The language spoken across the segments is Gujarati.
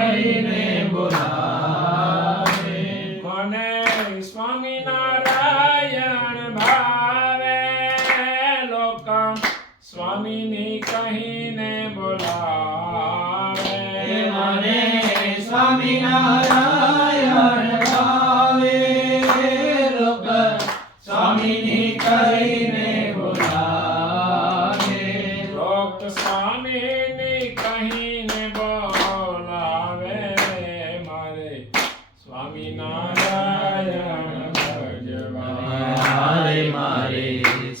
કહીને બોલાવે. મને સ્વામિનારાયણ ભાવે, લોક સ્વામીની કહીને બોલાવે. મને સ્વામિનારાયણ ભાવે, લોક સ્વામીની કહીને બોલાવે. લોક સ્વામીની કહીને બોલાવે. મારે સ્વામિનારાયણ ભજવા. મારે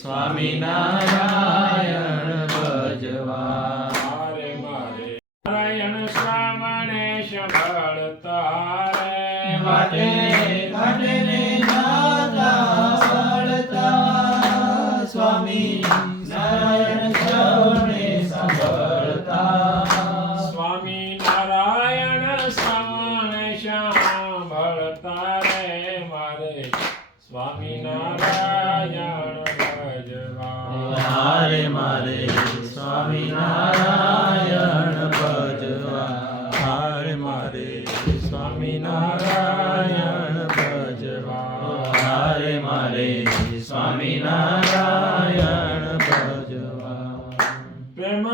સ્વામિનારાયણ ભજવા. નારાયણ શ્રાવણેશ ભળતારે, વાટે ઘાટને જાતા વળતા, સ્વામી નારાયણ શ્રવણે સાંભળતા. સ્વામિનારાયણ શ્રાવણેશ ભળતારે. મારે સ્વામિનારાયણ ભજવા. મારે સ્વામિનારાયણ ભજવા. મારે સ્વામિનારાયણ ભજવા. મારે સ્વામિનારાયણ ભજવા. પ્રેમ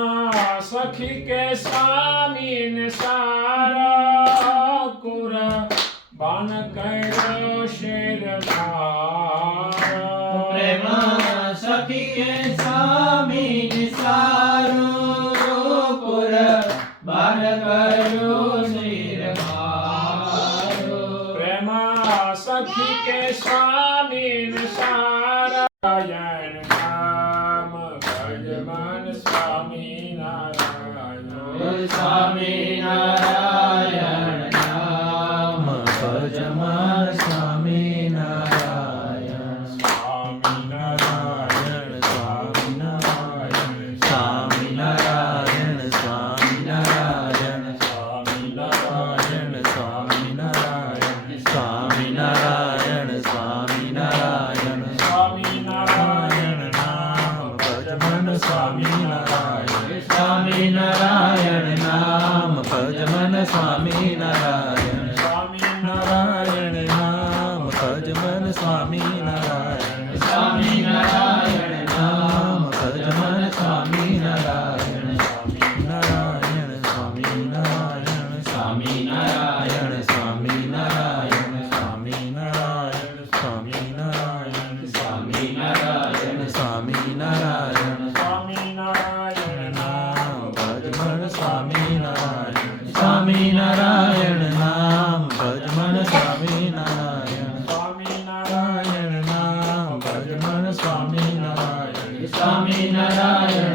સખી કે સ્વામીને સારા, કુર બાન કર્યો શેર ધારા. પ્રેમ સખી કે સ્વામી નિસારો, પુર બાર કર્યો શિર મારો. પ્રેમ સખી કે સ્વામીને સારા, નારાયણ નામ ભજમન સ્વામિનારાયણ. સ્વામિનારાયણ નામ ભજમન સ્વામિનારાયણ. સ્વામિનારાયણ સ્વામિનારાયણ સ્વામિનારાયણ સ્વામિનારાયણ સ્વામિનારાયણ સ્વામિનારાયણ સ્વામિનારાયણ સ્વામિનારાયણ સ્વામિનારાયણ નામ ભજમન સ્વામિનારાયણ. સ્વામિનારાયણ નામ ભજમન સ્વામિનારાયણ. નારાયણ નામ ભજમન સ્વામિનારાયણ. સ્વામિનારાયણ નામ ભજમન સ્વામિનારાયણ. નારાયણ સ્વામિનારાયણ સ્વામિનારાયણ સ્વામિનારાયણ સ્વામિનારાયણ સ્વામિનારાયણ સ્વામિનારાયણ સ્વામિનારાયણ સ્વામિનારાયણ નામ ભજમન સ્વામિનારાયણ. સ્વામિનારાયણ નામ ભજમન સ્વામિનારાયણ. સ્વામિનારાયણ નારાયણ નામ ભજમન સ્વામિનારાયણ. સ્વામિનારાયણ